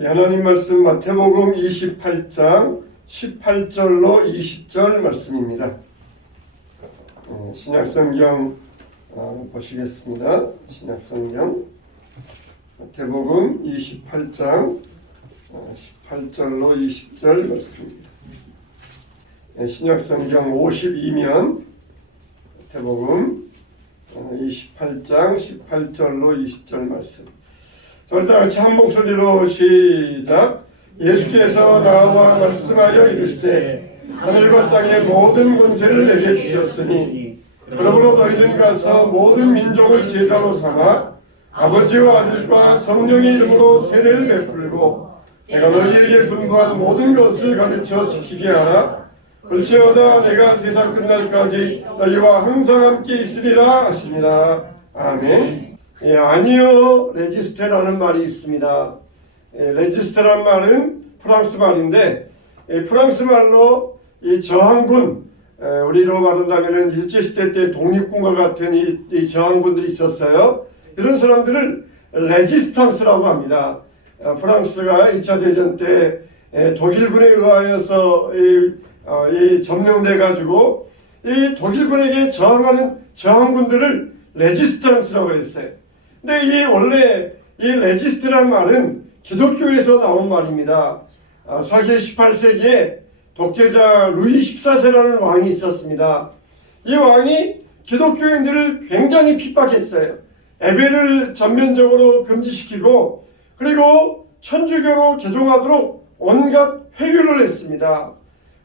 하나님 말씀 마태복음 28장 18절로 20절 말씀입니다. 신약성경 보시겠습니다. 신약성경 마태복음 28장 18절로 20절 말씀입니다. 신약성경 52면 마태복음 28장 18절로 20절 말씀. 우리 다 같이 한 목소리로 시작. 예수께서 나와 말씀하여 이르시되 하늘과 땅의 모든 권세를 내게 주셨으니 그러므로 너희는 가서 모든 민족을 제자로 삼아 아버지와 아들과 성령의 이름으로 세례를 베풀고 내가 너희에게 분부한 모든 것을 가르쳐 지키게 하라. 그렇지어다 내가 세상 끝날까지 너희와 항상 함께 있으리라 하시니라. 아멘. 아니요 레지스테라는 말이 있습니다. 레지스테라는 말은 프랑스 말인데 프랑스 말로 이 저항군, 우리로 말한다면 일제시대 때 독립군과 같은 이 저항군들이 있었어요. 이런 사람들을 레지스탕스라고 합니다. 프랑스가 2차 대전 때 독일군에 의하여서 점령돼 가지고 이 독일군에게 저항하는 저항군들을 레지스탕스라고 했어요. 근데 원래 이 레지스트라는 말은 기독교에서 나온 말입니다. 서기 18세기에 독재자 루이 14세라는 왕이 있었습니다. 이 왕이 기독교인들을 굉장히 핍박했어요. 예배를 전면적으로 금지시키고 그리고 천주교로 개종하도록 온갖 회유를 했습니다.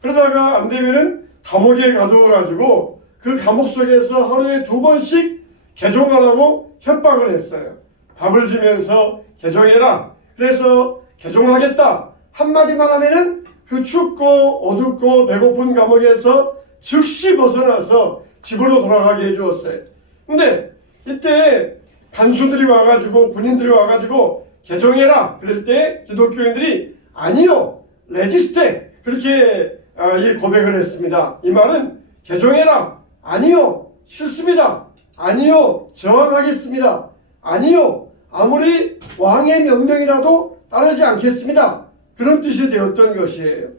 그러다가 안 되면은 감옥에 가두어가지고 그 감옥 속에서 하루에 2번씩 개종하라고 협박을 했어요. 밥을 주면서 개종해라. 그래서 개종하겠다 한마디만 하면은 그 춥고 어둡고 배고픈 감옥에서 즉시 벗어나서 집으로 돌아가게 해주었어요. 근데 이때 간수들이 와가지고 군인들이 와가지고 개종해라 그럴 때 기독교인들이 아니요 레지스테 그렇게 고백을 했습니다. 이 말은 개종해라 아니요 싫습니다 아니요 저항하겠습니다 아니요 아무리 왕의 명령이라도 따르지 않겠습니다 그런 뜻이 되었던 것이에요.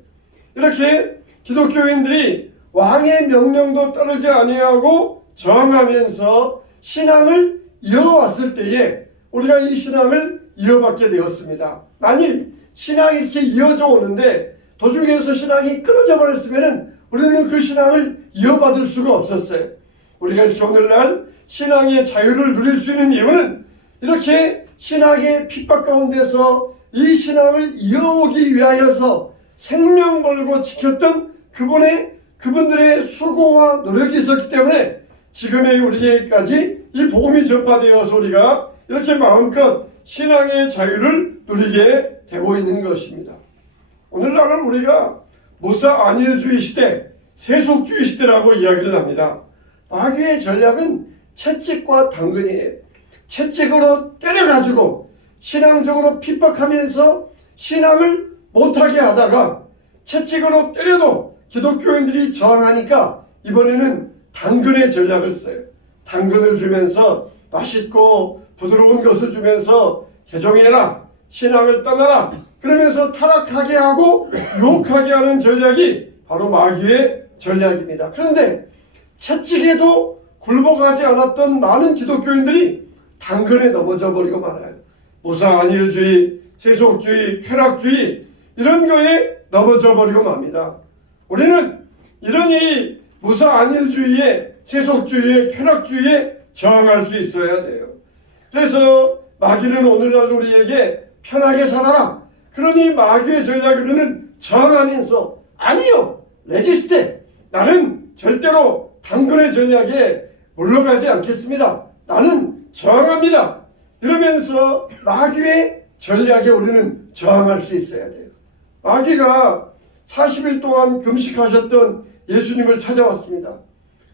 이렇게 기독교인들이 왕의 명령도 따르지 아니하고 저항하면서 신앙을 이어왔을 때에 우리가 이 신앙을 이어받게 되었습니다. 만일 신앙이 이렇게 이어져 오는데 도중에서 신앙이 끊어져 버렸으면 우리는 그 신앙을 이어받을 수가 없었어요. 우리가 이렇게 오늘날 신앙의 자유를 누릴 수 있는 이유는 이렇게 신앙의 핍박 가운데서 이 신앙을 이어오기 위하여서 생명 걸고 지켰던 그분들의 수고와 노력이 있었기 때문에 지금의 우리에게까지 이 복음이 전파되어서 우리가 이렇게 마음껏 신앙의 자유를 누리게 되고 있는 것입니다. 오늘날은 우리가 무사 안일주의 시대, 세속주의 시대라고 이야기를 합니다. 마귀의 전략은 채찍과 당근이에요. 채찍으로 때려가지고 신앙적으로 핍박하면서 신앙을 못하게 하다가 채찍으로 때려도 기독교인들이 저항하니까 이번에는 당근의 전략을 써요. 당근을 주면서 맛있고 부드러운 것을 주면서 개종해라, 신앙을 떠나라 그러면서 타락하게 하고 유혹하게 하는 전략이 바로 마귀의 전략입니다. 그런데 채찍에도 굴복하지 않았던 많은 기독교인들이 당근에 넘어져 버리고 말아요. 무사안일주의, 세속주의, 쾌락주의 이런 거에 넘어져 버리고 맙니다. 우리는 이런 이 무사안일주의에, 세속주의에, 쾌락주의에 저항할 수 있어야 돼요. 그래서 마귀는 오늘날 우리에게 편하게 살아라. 그러니 마귀의 전략으로는 저항하면서 아니요 레지스테 나는 절대로 당근의 전략에 물러가지 않겠습니다. 나는 저항합니다. 이러면서 마귀의 전략에 우리는 저항할 수 있어야 돼요. 마귀가 40일 동안 금식하셨던 예수님을 찾아왔습니다.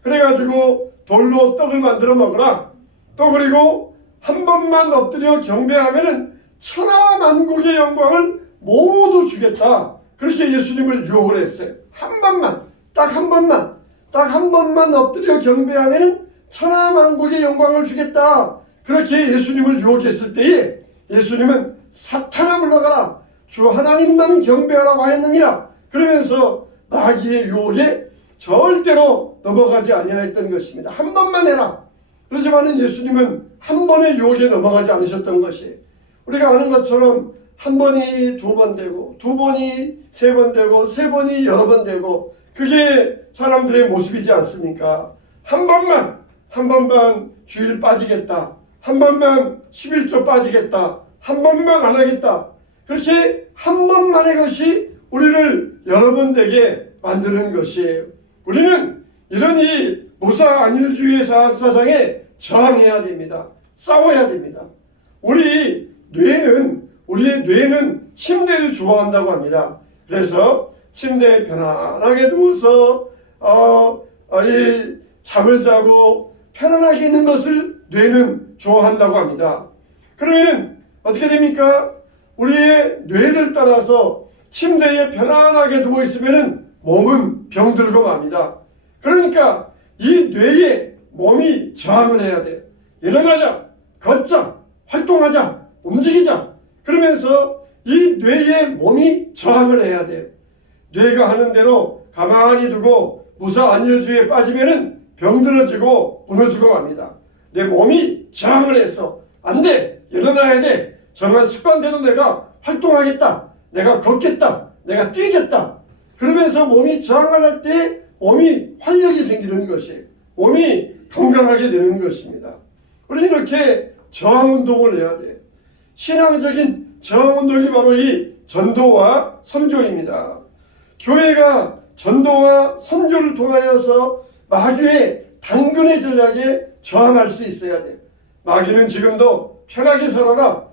그래가지고 돌로 떡을 만들어 먹으라. 또 그리고 한 번만 엎드려 경배하면은 천하만국의 영광을 모두 주겠다. 그렇게 예수님을 유혹을 했어요. 한 번만, 딱 한 번만 엎드려 경배하면은 천하만국의 영광을 주겠다. 그렇게 예수님을 유혹했을 때에 예수님은 사탄아 물러가라. 주 하나님만 경배하라고 하였느니라. 그러면서 마귀의 유혹에 절대로 넘어가지 아니하였던 것입니다. 한 번만 해라. 그렇지만 예수님은 한 번의 유혹에 넘어가지 않으셨던 것이, 우리가 아는 것처럼 한 번이 두 번 되고, 두 번이 세 번 되고, 세 번이 여러 번 되고, 그게 사람들의 모습이지 않습니까? 한 번만 주일 빠지겠다, 한 번만 11조 빠지겠다, 한 번만 안 하겠다. 그렇게 한 번만의 것이 우리를 여러 번 되게 만드는 것이에요. 우리는 이런 이 모사 안일주의 사상에 저항해야 됩니다. 싸워야 됩니다. 우리의 뇌는 침대를 좋아한다고 합니다. 그래서 침대에 편안하게 누워서 이 잠을 자고 편안하게 있는 것을 뇌는 좋아한다고 합니다. 그러면 어떻게 됩니까? 우리의 뇌를 따라서 침대에 편안하게 누워 있으면 몸은 병들고 맙니다. 그러니까 이 뇌에 몸이 저항을 해야 돼요. 일어나자, 걷자, 활동하자, 움직이자. 그러면서 이 뇌에 몸이 저항을 해야 돼요. 뇌가 하는 대로 가만히 두고 무사 안일주의에 빠지면은 병들어지고 무너지고 맙니다. 내 몸이 저항을 해서 안 돼, 일어나야 돼, 정말 습관대로 내가 활동하겠다, 내가 걷겠다, 내가 뛰겠다. 그러면서 몸이 저항을 할 때 몸이 활력이 생기는 것이에요. 몸이 건강하게 되는 것입니다. 우리는 이렇게 저항운동을 해야 돼요. 신앙적인 저항운동이 바로 이 전도와 선교입니다. 교회가 전도와 선교를 통하여서 마귀의 당근의 전략에 저항할 수 있어야 돼요. 마귀는 지금도 편하게 살아라,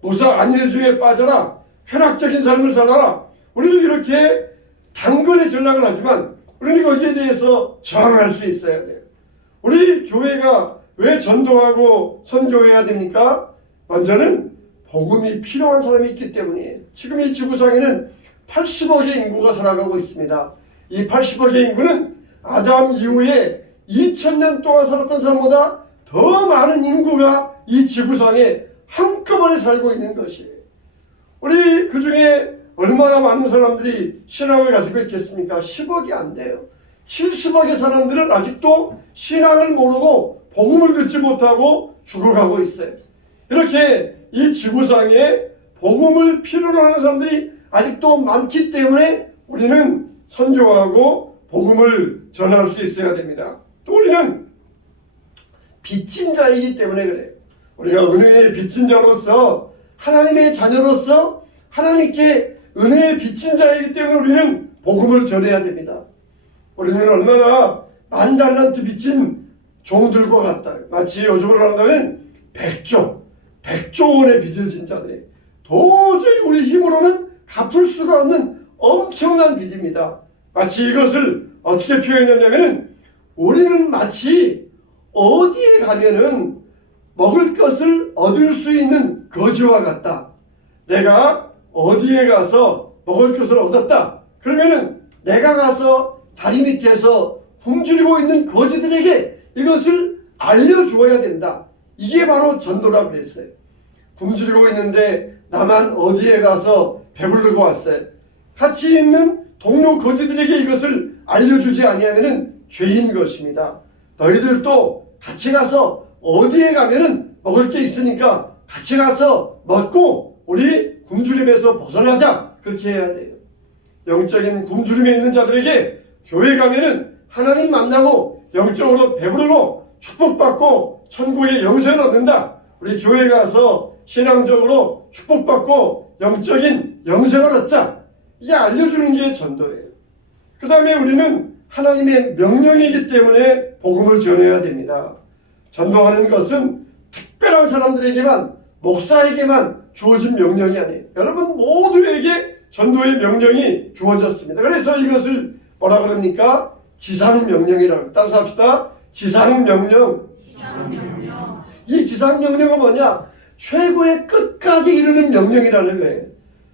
무사 안일주의에 빠져라, 쾌락적인 삶을 살아라, 우리를 이렇게 당근의 전략을 하지만 우리는 거기에 대해서 저항할 수 있어야 돼요. 우리 교회가 왜 전도하고 선교해야 됩니까? 먼저는 복음이 필요한 사람이 있기 때문이에요. 지금 이 지구상에는 80억의 인구가 살아가고 있습니다. 이 80억의 인구는 아담 이후에 2000년 동안 살았던 사람보다 더 많은 인구가 이 지구상에 한꺼번에 살고 있는 것이에요. 우리 그 중에 얼마나 많은 사람들이 신앙을 가지고 있겠습니까? 10억이 안 돼요. 70억의 사람들은 아직도 신앙을 모르고 복음을 듣지 못하고 죽어가고 있어요. 이렇게 이 지구상에 복음을 필요로 하는 사람들이 아직도 많기 때문에 우리는 선교하고 복음을 전할 수 있어야 됩니다. 또 우리는 빚진 자이기 때문에 그래요. 우리가 은혜의 빚진 자로서, 하나님의 자녀로서 하나님께 은혜의 빚진 자이기 때문에 우리는 복음을 전해야 됩니다. 우리는 얼마나 만달란트 빚진 종들과 같다. 마치 요즘으로 한다면 100조 원의 빚을 진 자들이 도저히 우리 힘으로는 갚을 수가 없는 엄청난 빚입니다. 마치 이것을 어떻게 표현했냐면, 우리는 마치 어디에 가면은 먹을 것을 얻을 수 있는 거지와 같다. 내가 어디에 가서 먹을 것을 얻었다. 그러면은 내가 가서 다리 밑에서 굶주리고 있는 거지들에게 이것을 알려주어야 된다. 이게 바로 전도라고 그랬어요. 굶주리고 있는데 나만 어디에 가서 배부르고 왔어요. 같이 있는 동료 거지들에게 이것을 알려주지 아니하면은 죄인 것입니다. 너희들도 같이 가서 어디에 가면은 먹을 게 있으니까 같이 가서 먹고 우리 굶주림에서 벗어나자. 그렇게 해야 돼요. 영적인 굶주림에 있는 자들에게 교회 가면은 하나님 만나고 영적으로 배부르고 축복받고 천국의 영생을 얻는다. 우리 교회 가서 신앙적으로 축복받고 영적인 영생을 얻자. 이게 알려주는 게 전도예요. 그 다음에 우리는 하나님의 명령이기 때문에 복음을 전해야 됩니다. 전도하는 것은 특별한 사람들에게만, 목사에게만 주어진 명령이 아니에요. 여러분 모두에게 전도의 명령이 주어졌습니다. 그래서 이것을 뭐라 그럽니까? 지상명령이라고. 따라서 합시다. 지상명령. 이 지상명령은 뭐냐? 최고의 끝까지 이르는 명령이라는 거예요.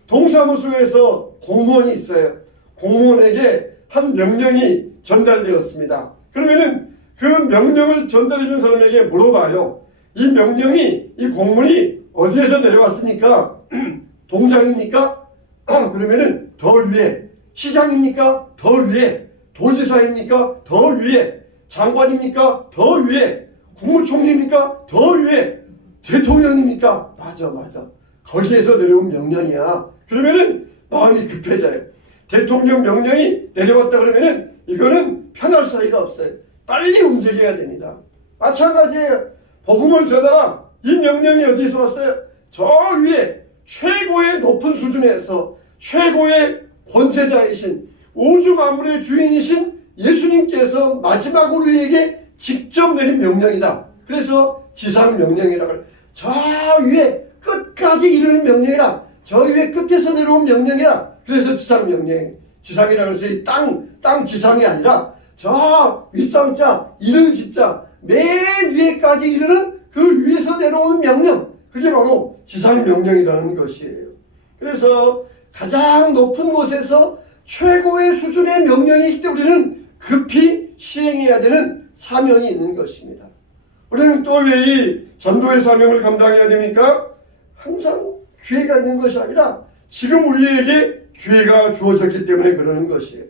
동사무소에서 공무원이 있어요. 공무원에게 한 명령이 전달되었습니다. 그러면은 그 명령을 전달해 준 사람에게 물어봐요. 이 명령이, 이 공문이 어디에서 내려왔습니까? 동장입니까? 그러면은 더 위에. 시장입니까? 더 위에. 도지사입니까? 더 위에. 장관입니까? 더 위에. 국무총리입니까? 더 위에. 대통령입니까? 맞아. 거기에서 내려온 명령이야. 그러면은 마음이 급해져요. 대통령 명령이 내려왔다 그러면은 이거는 편할 사이가 없어요. 빨리 움직여야 됩니다. 마찬가지예요. 복음을 전하라. 이 명령이 어디서 왔어요? 저 위에 최고의 높은 수준에서 최고의 권세자이신 우주 만물의 주인이신 예수님께서 마지막으로 우리에게 직접 내린 명령이다. 그래서 지상 명령이라고 해요. 저 위에 끝까지 이르는 명령이라. 저 위에 끝에서 내려온 명령이라. 그래서 지상 명령. 지상이라고 해서 이 땅 지상이 아니라 저 윗상자 이르는 지자 맨 위에까지 이르는 그 위에서 내려오는 명령. 그게 바로 지상 명령이라는 것이에요. 그래서 가장 높은 곳에서 최고의 수준의 명령이기 때문에 우리는 급히 시행해야 되는 사명이 있는 것입니다. 우리는 또 왜 이 전도의 사명을 감당해야 됩니까? 항상 기회가 있는 것이 아니라 지금 우리에게 기회가 주어졌기 때문에 그러는 것이에요.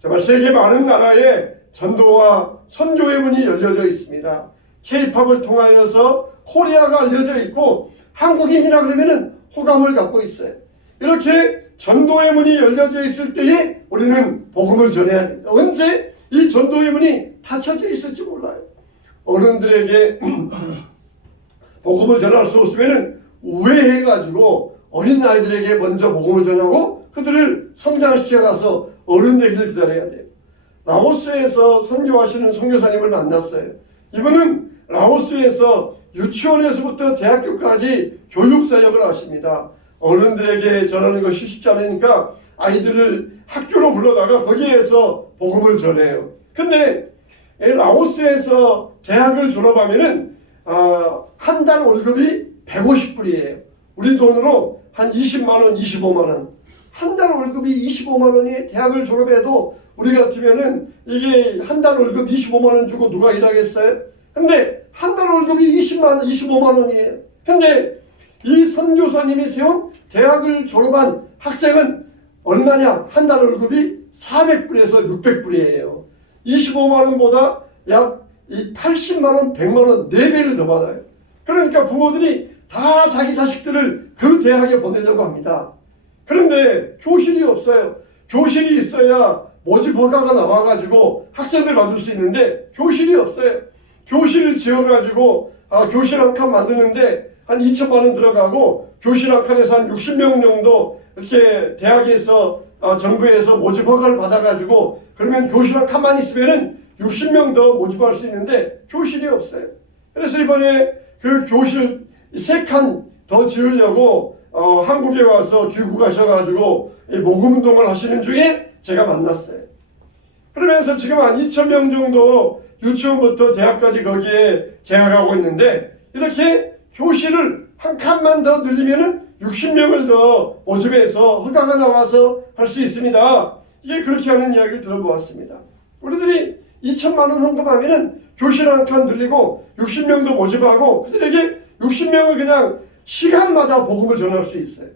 정말 세계 많은 나라에 전도와 선교의 문이 열려져 있습니다. K-팝을 통하여서 코리아가 알려져 있고 한국인이라 그러면은 호감을 갖고 있어요. 이렇게 전도의 문이 열려져 있을 때에 우리는 복음을 전해야 됩니다. 언제 이 전도의 문이 닫혀져 있을지 몰라요. 어른들에게 복음을 전할 수 없으면 우회해가지고 어린아이들에게 먼저 복음을 전하고 그들을 성장시켜가서 어른 되기를 기다려야 돼요. 라오스에서 선교하시는 선교사님을 만났어요. 이분은 라오스에서 유치원에서부터 대학교까지 교육사역을 하십니다. 어른들에게 전하는 것이 쉽지 않으니까 아이들을 학교로 불러다가 거기에서 복음을 전해요. 근데 라오스에서 대학을 졸업하면은 한 달 월급이 150불이에요. 우리 돈으로 한 20만원, 25만원. 한 달 월급이 25만원이 대학을 졸업해도 우리 같으면은 이게 한 달 월급 25만원 주고 누가 일하겠어요? 근데 한 달 월급이 20만원, 25만원이에요. 근데 이 선교사님이 세운 대학을 졸업한 학생은 얼마냐? 한 달 월급이 400불에서 600불이에요. 25만원보다 약 80만원, 100만원 4배를 더 받아요. 그러니까 부모들이 다 자기 자식들을 그 대학에 보내려고 합니다. 그런데 교실이 없어요. 교실이 있어야 모집 허가가 나와가지고 학생들 받을 수 있는데 교실이 없어요. 교실을 지어가지고 교실 한 칸 만드는데 한 2천만 원 들어가고 교실 한 칸에서 한 60명 정도 이렇게 대학에서 정부에서 모집 허가를 받아가지고 그러면 교실 한 칸만 있으면은 60명 더 모집할 수 있는데 교실이 없어요. 그래서 이번에 그 교실 3칸 더 지으려고 한국에 와서 귀국하셔가지고 모금운동을 하시는 중에 제가 만났어요. 그러면서 지금 한 2,000명 정도 유치원부터 대학까지 거기에 재학하고 있는데 이렇게 교실을 한 칸만 더 늘리면은 60명을 더 모집해서 허가가 나와서 할 수 있습니다. 이게 그렇게 하는 이야기를 들어보았습니다. 우리들이 2천만 원 헌금하면은 교실 한 칸 늘리고 60명도 모집하고 그들에게 60명을 그냥 시간마다 복음을 전할 수 있어요.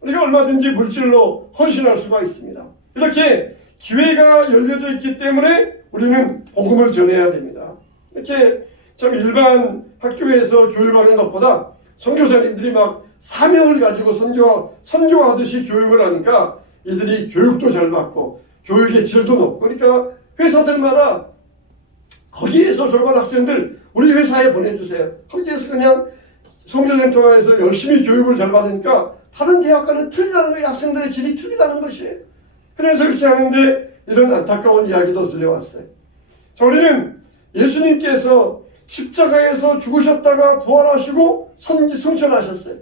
우리가 얼마든지 물질로 헌신할 수가 있습니다. 이렇게 기회가 열려져 있기 때문에 우리는 복음을 전해야 됩니다. 이렇게 참 일반 학교에서 교육하는 것보다 선교사님들이 막 사명을 가지고 선교하듯이 교육을 하니까 이들이 교육도 잘 받고 교육의 질도 높고 그러니까 회사들마다 거기에서 졸업한 학생들 우리 회사에 보내주세요. 거기에서 그냥 선교생 통해서 열심히 교육을 잘 받으니까 다른 대학과는 틀리다는 거예요. 학생들의 질이 틀리다는 것이에요. 그래서 그렇게 하는데 이런 안타까운 이야기도 들려왔어요. 자, 우리는 예수님께서 십자가에서 죽으셨다가 부활하시고 승천하셨어요.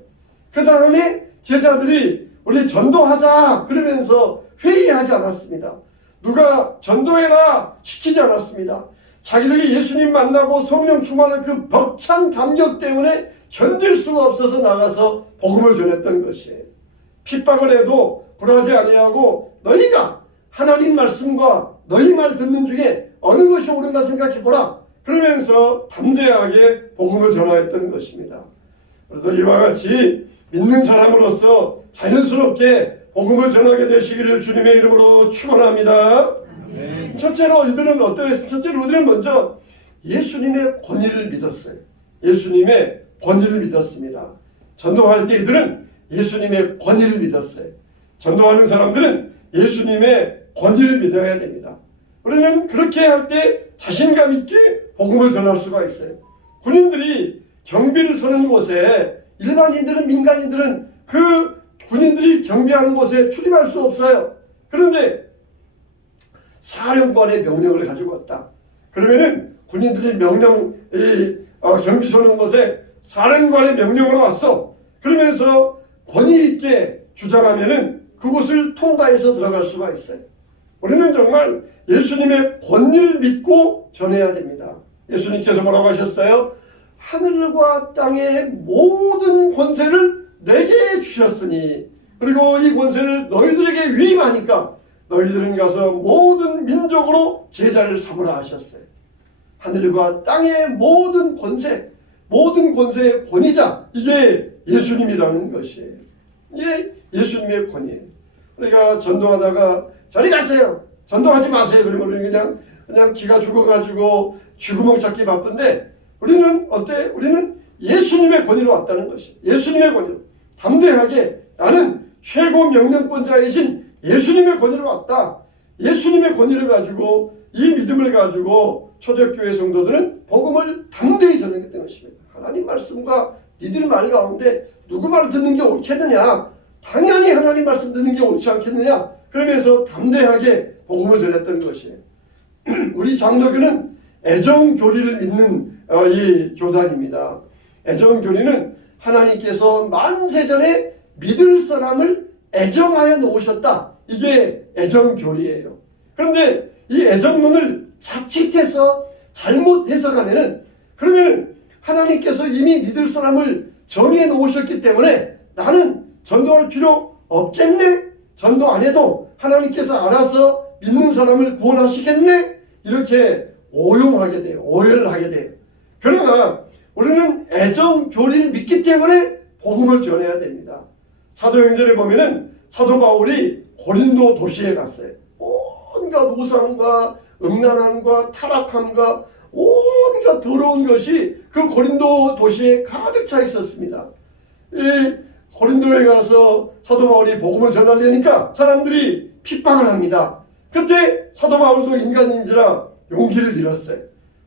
그 다음에 제자들이 우리 전도하자 그러면서 회의하지 않았습니다. 누가 전도해라 시키지 않았습니다. 자기들이 예수님 만나고 성령 충만한 그 벅찬 감격 때문에 견딜 수가 없어서 나가서 복음을 전했던 것이에요. 핍박을 해도 굴하지 아니하고 너희가 하나님 말씀과 너희 말 듣는 중에 어느 것이 옳은가 생각해보라. 그러면서 담대하게 복음을 전하였던 것입니다. 그래도 이와 같이 믿는 사람으로서 자연스럽게 복음을 전하게 되시기를 주님의 이름으로 축원합니다. 첫째로 이들은 어떠했습니까? 첫째로 이들은 먼저 예수님의 권위를 믿었어요. 예수님의 권위를 믿었습니다. 전도할 때 이들은 예수님의 권위를 믿었어요. 전도하는 사람들은 예수님의 권위를 믿어야 됩니다. 우리는 그렇게 할 때 자신감 있게 복음을 전할 수가 있어요. 군인들이 경비를 서는 곳에 일반인들은, 민간인들은 그 군인들이 경비하는 곳에 출입할 수 없어요. 그런데 사령관의 명령을 가지고 왔다. 그러면은 군인들이 경비 서는 곳에 사령관의 명령으로 왔어. 그러면서 권위 있게 주장하면은 그곳을 통과해서 들어갈 수가 있어요. 우리는 정말 예수님의 권위를 믿고 전해야 됩니다. 예수님께서 뭐라고 하셨어요? 하늘과 땅의 모든 권세를 내게 주셨으니, 그리고 이 권세를 너희들에게 위임하니까 너희들은 가서 모든 민족으로 제자를 삼으라 하셨어요. 하늘과 땅의 모든 권세, 모든 권세의 권위자, 이게 예수님이라는 것이에요. 이게 예수님의 권위예요. 우리가 전도하다가 저리 가세요, 전도하지 마세요, 그러면 우리는 그냥 기가 죽어가지고 쥐구멍 찾기 바쁜데, 우리는 어때? 우리는 예수님의 권위로 왔다는 것이에요. 예수님의 권위로 담대하게 나는 최고 명령권자이신 예수님의 권위로 왔다. 예수님의 권위를 가지고, 이 믿음을 가지고 초대교회 성도들은 복음을 담대히 전하겠다는 것입니다. 하나님 말씀과 니들 말 가운데 누구 말을 듣는 게 옳겠느냐? 당연히 하나님 말씀 듣는 게 옳지 않겠느냐? 그러면서 담대하게 복음을 전했던 것이에요. 우리 장로교는 애정교리를 믿는 이 교단입니다. 애정교리는 하나님께서 만세전에 믿을 사람을 애정하여 놓으셨다. 이게 애정교리예요. 그런데 이 애정론을 자칫해서 잘못 해석하면은, 그러면 하나님께서 이미 믿을 사람을 정해 놓으셨기 때문에 나는 전도할 필요 없겠네? 전도 안 해도 하나님께서 알아서 믿는 사람을 구원하시겠네? 이렇게 오용하게 돼요. 오해를 하게 돼요. 그러나 우리는 애정교리를 믿기 때문에 복음을 전해야 됩니다. 사도행전에 보면은 사도 바울이 고린도 도시에 갔어요. 온갖 우상과 음란함과 타락함과 온갖 더러운 것이 그 고린도 도시에 가득 차 있었습니다. 이 고린도에 가서 사도 바울이 복음을 전하려니까 사람들이 핍박을 합니다. 그때 사도 바울도 인간인지라 용기를 잃었어요.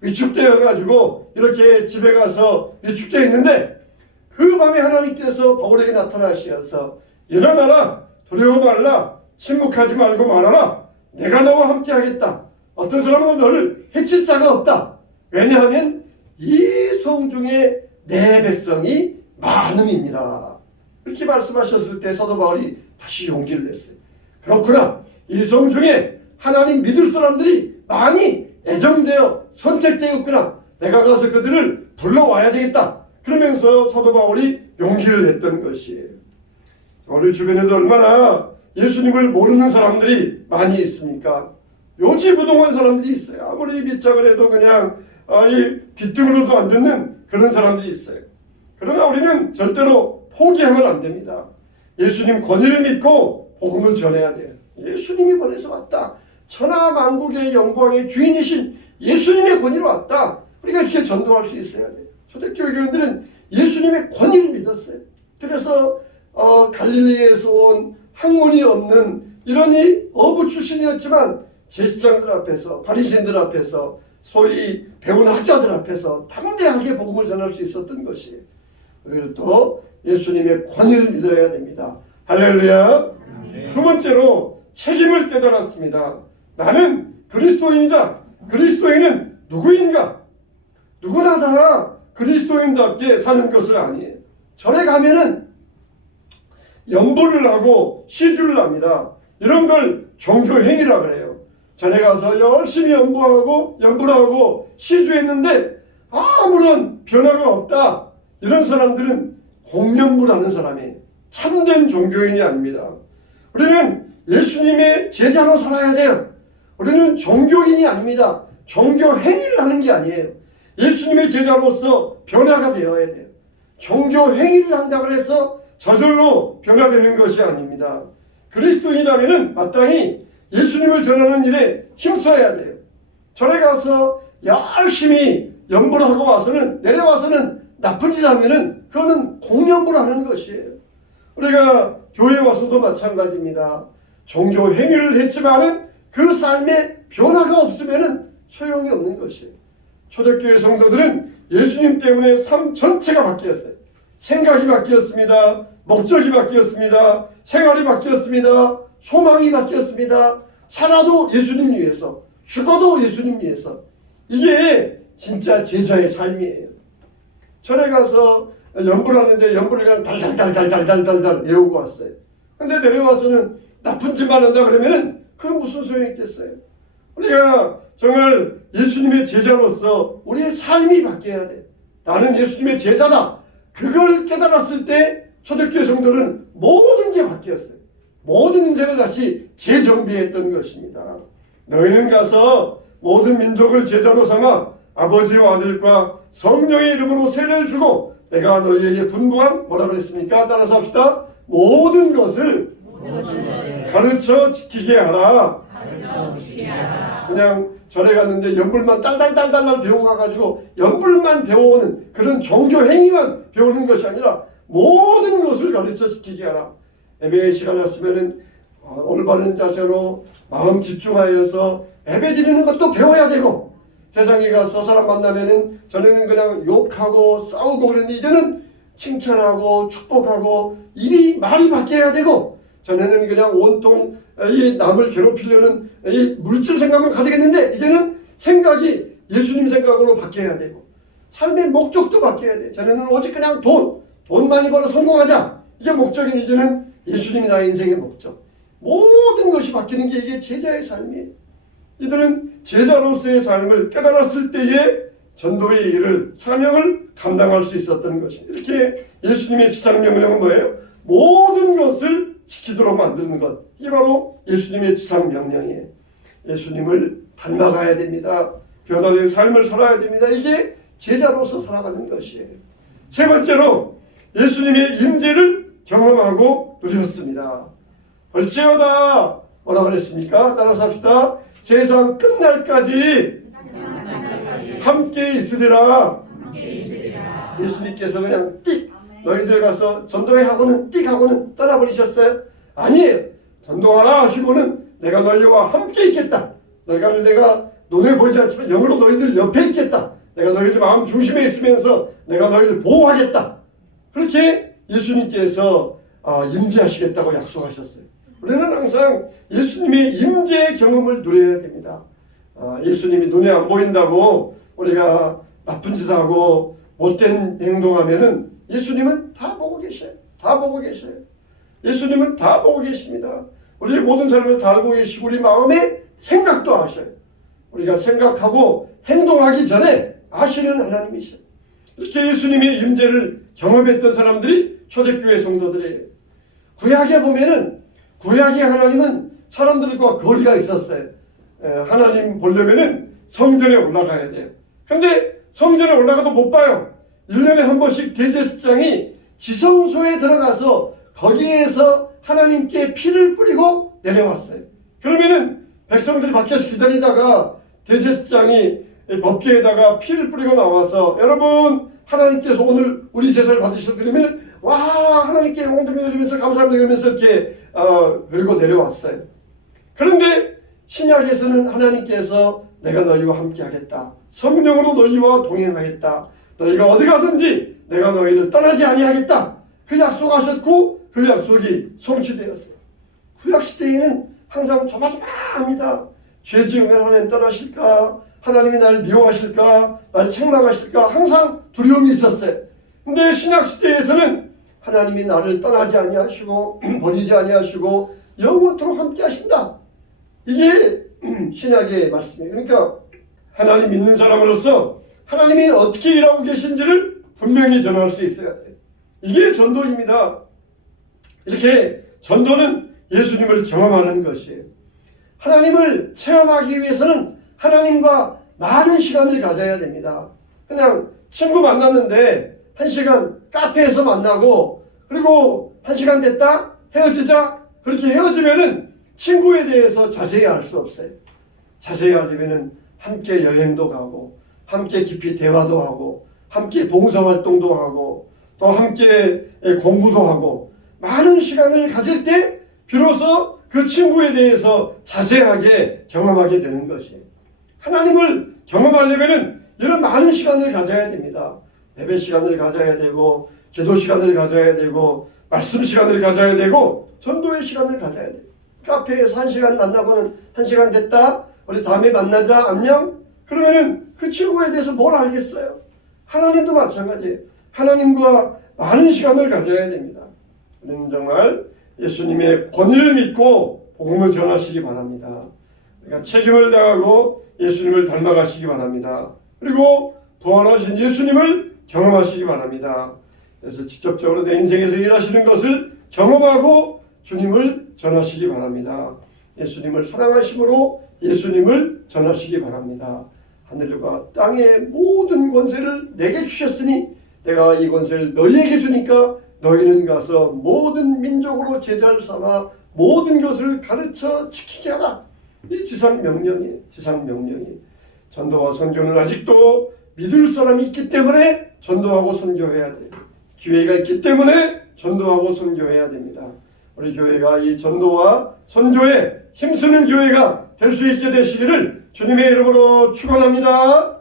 위축되어가지고 이렇게 집에 가서 위축되어 있는데, 그 밤에 하나님께서 바울에게 나타나셔서 일어나라, 두려워 말라, 침묵하지 말고 말하라, 내가 너와 함께 하겠다. 어떤 사람은 너를 해칠 자가 없다. 왜냐하면 이 성 중에 내 백성이 많음이니라. 이렇게 말씀하셨을 때 사도 바울이 다시 용기를 냈어요. 그렇구나, 이 성 중에 하나님 믿을 사람들이 많이 애정되어 선택되었구나. 내가 가서 그들을 불러와야 되겠다. 그러면서 사도 바울이 용기를 냈던 것이에요. 우리 주변에도 얼마나 예수님을 모르는 사람들이 많이 있습니까? 요지부동한 사람들이 있어요. 아무리 밑작을 해도 그냥 이 귀등으로도 안 듣는 그런 사람들이 있어요. 그러나 우리는 절대로 포기하면 안 됩니다. 예수님 권위를 믿고 복음을 전해야 돼요. 예수님이 보내서 왔다. 천하만국의 영광의 주인이신 예수님의 권위로 왔다. 우리가 이렇게 전도할 수 있어야 돼요. 초대교회 교인들은 예수님의 권위를 믿었어요. 그래서 갈릴리에서 온 학문이 없는 이런 어부 출신이었지만 제사장들 앞에서, 바리새인들 앞에서, 소위 배운 학자들 앞에서 담대하게 복음을 전할 수 있었던 것이에요. 그리고 또 예수님의 권위를 믿어야 됩니다. 할렐루야. 두 번째로 책임을 깨달았습니다. 나는 그리스도인이다. 그리스도인은 누구인가? 누구나 다 그리스도인답게 사는 것은 아니에요. 절에 가면은 연보를 하고 시주를 합니다. 이런 걸 종교행위라 그래요. 절에 가서 열심히 연보를 하고 시주했는데 아무런 변화가 없다. 이런 사람들은 공연부라는 사람이 참된 종교인이 아닙니다. 우리는 예수님의 제자로 살아야 돼요. 우리는 종교인이 아닙니다. 종교 행위를 하는 게 아니에요. 예수님의 제자로서 변화가 되어야 돼요. 종교 행위를 한다고 해서 저절로 변화되는 것이 아닙니다. 그리스도인이라면 마땅히 예수님을 전하는 일에 힘써야 돼요. 절에 가서 열심히 연보를 하고 와서는 내려와서는 나쁜 짓 하면은 그거는 공연보를 하는 것이에요. 우리가 교회에 와서도 마찬가지입니다. 종교 행위를 했지만은 그 삶에 변화가 없으면은 소용이 없는 것이에요. 초대교회 성도들은 예수님 때문에 삶 전체가 바뀌었어요. 생각이 바뀌었습니다. 목적이 바뀌었습니다. 생활이 바뀌었습니다. 소망이 바뀌었습니다. 살아도 예수님 위해서, 죽어도 예수님 위해서. 이게 진짜 제자의 삶이에요. 절에 가서 연불을 하는데 연불을 그냥 달달달달달달달 외우고 왔어요. 근데 내려와서는 나쁜 짓만 한다 그러면은 그건 무슨 소용이 있겠어요? 우리가 정말 예수님의 제자로서 우리의 삶이 바뀌어야 돼. 나는 예수님의 제자다. 그걸 깨달았을 때 초대교회 성도는 모든 게 바뀌었어요. 모든 인생을 다시 재정비했던 것입니다. 너희는 가서 모든 민족을 제자로 삼아 아버지와 아들과 성령의 이름으로 세례를 주고 내가 너희에게 분부한 뭐라 그랬습니까? 따라서 합시다. 모든 것을 가르쳐 지키게 하라. 그냥 절에 갔는데 연불만 딸딸딸딸 배우고 가가지고 연불만 배워오는 그런 종교 행위만 배우는 것이 아니라 모든 것을 가르쳐 지키게 하라. 예배 시간 왔으면은 올바른 자세로 마음 집중하여서 예배 드리는 것도 배워야 되고, 세상에 가서 사람 만나면은 전에는 그냥 욕하고 싸우고 그랬는데 이제는 칭찬하고 축복하고 말이 바뀌어야 되고, 전에는 그냥 온통 이 남을 괴롭히려는 이 물질 생각만 가지겠는데 이제는 생각이 예수님 생각으로 바뀌어야 되고, 삶의 목적도 바뀌어야 돼. 전에는 오직 그냥 돈 많이 벌어 성공하자, 이게 목적인 이제는 예수님이 나의 인생의 목적. 모든 것이 바뀌는 게 이게 제자의 삶이에요. 이들은 제자로서의 삶을 깨달았을 때에 전도의 일을, 사명을 감당할 수 있었던 것입니다. 이렇게 예수님의 지상명령은 뭐예요? 모든 것을 지키도록 만드는 것. 이게 바로 예수님의 지상명령이에요. 예수님을 닮아가야 됩니다. 변화된 삶을 살아야 됩니다. 이게 제자로서 살아가는 것이에요. 세 번째로 예수님의 임재를 경험하고 누렸습니다. 얼찌어다 뭐라 그랬습니까? 따라서 합시다. 세상 끝날까지 함께 있으리라. 예수님께서 그냥 띡 너희들 가서 전도회 하고는 띡 하고는 떠나버리셨어요? 아니에요. 전도하라 하시고는 내가 너희와 함께 있겠다. 내가 눈에 보이지 않지만 영으로 너희들 옆에 있겠다. 내가 너희들 마음 중심에 있으면서 내가 너희들 보호하겠다. 그렇게 예수님께서 임재하시겠다고 약속하셨어요. 우리는 항상 예수님의 임재 경험을 누려야 됩니다. 예수님이 눈에 안 보인다고 우리가 나쁜 짓 하고 못된 행동하면은 예수님은 다 보고 계셔요. 다 보고 계셔요. 예수님은 다 보고 계십니다. 우리의 모든 삶을 다 알고 계시고 우리 마음의 생각도 아셔요. 우리가 생각하고 행동하기 전에 아시는 하나님이셔요. 이렇게 예수님의 임재를 경험했던 사람들이 초대교회 성도들이에요. 구약에 보면은 구약의 하나님은 사람들과 거리가 있었어요. 하나님 보려면은 성전에 올라가야 돼요. 근데 성전에 올라가도 못 봐요. 1년에 한 번씩 대제사장이 지성소에 들어가서 거기에서 하나님께 피를 뿌리고 내려왔어요. 그러면은 백성들이 밖에서 기다리다가 대제사장이 법궤에다가 피를 뿌리고 나와서 여러분 하나님께서 오늘 우리 제사를 받으셨다 그러면 와 하나님께 영광 돌리면서 감사합니다 그러면서 이렇게 그리고 내려왔어요. 그런데 신약에서는 하나님께서 내가 너희와 함께 하겠다. 성령으로 너희와 동행하겠다. 너희가 어디 가든지 내가 너희를 떠나지 아니하겠다. 그 약속하셨고 그 약속이 성취되었어요. 구약시대에는 항상 조마조마합니다. 죄 지으면 하나님 떠나실까? 하나님이 날 미워하실까? 날 책망하실까? 항상 두려움이 있었어요. 근데 신약시대에서는 하나님이 나를 떠나지 아니하시고 버리지 아니하시고 영원토록 함께 하신다. 이게 신약의 말씀이에요. 그러니까 하나님 믿는 사람으로서 하나님이 어떻게 일하고 계신지를 분명히 전할 수 있어야 돼요. 이게 전도입니다. 이렇게 전도는 예수님을 경험하는 것이에요. 하나님을 체험하기 위해서는 하나님과 많은 시간을 가져야 됩니다. 그냥 친구 만났는데 1시간 카페에서 만나고 그리고 1시간 됐다 헤어지자 그렇게 헤어지면은 친구에 대해서 자세히 알 수 없어요. 자세히 알려면은 함께 여행도 가고 함께 깊이 대화도 하고 함께 봉사활동도 하고 또 함께 공부도 하고 많은 시간을 가질 때 비로소 그 친구에 대해서 자세하게 경험하게 되는 것이에요. 하나님을 경험하려면은 이런 많은 시간을 가져야 됩니다. 예배 시간을 가져야 되고 기도 시간을 가져야 되고 말씀 시간을 가져야 되고 전도의 시간을 가져야 돼요. 카페에서 1시간 만나고는 1시간 됐다. 우리 다음에 만나자. 안녕. 그러면은 그 친구에 대해서 뭘 알겠어요? 하나님도 마찬가지예요. 하나님과 많은 시간을 가져야 됩니다. 우리는 정말 예수님의 권위를 믿고 복음을 전하시기 바랍니다. 그러니까 책임을 다하고 예수님을 닮아가시기 바랍니다. 그리고 부활하신 예수님을 경험하시기 바랍니다. 그래서 직접적으로 내 인생에서 일하시는 것을 경험하고 주님을 전하시기 바랍니다. 예수님을 사랑하심으로 예수님을 전하시기 바랍니다. 하늘과 땅의 모든 권세를 내게 주셨으니 내가 이 권세를 너희에게 주니까 너희는 가서 모든 민족으로 제자를 삼아 모든 것을 가르쳐 지키게 하라. 이 지상명령이에요. 지상명령이. 전도와 선교는 아직도 믿을 사람이 있기 때문에 전도하고 선교해야 돼요. 기회가 있기 때문에 전도하고 선교해야 됩니다. 우리 교회가 이 전도와 선교에 힘쓰는 교회가 될 수 있게 되시기를 주님의 이름으로 축원합니다.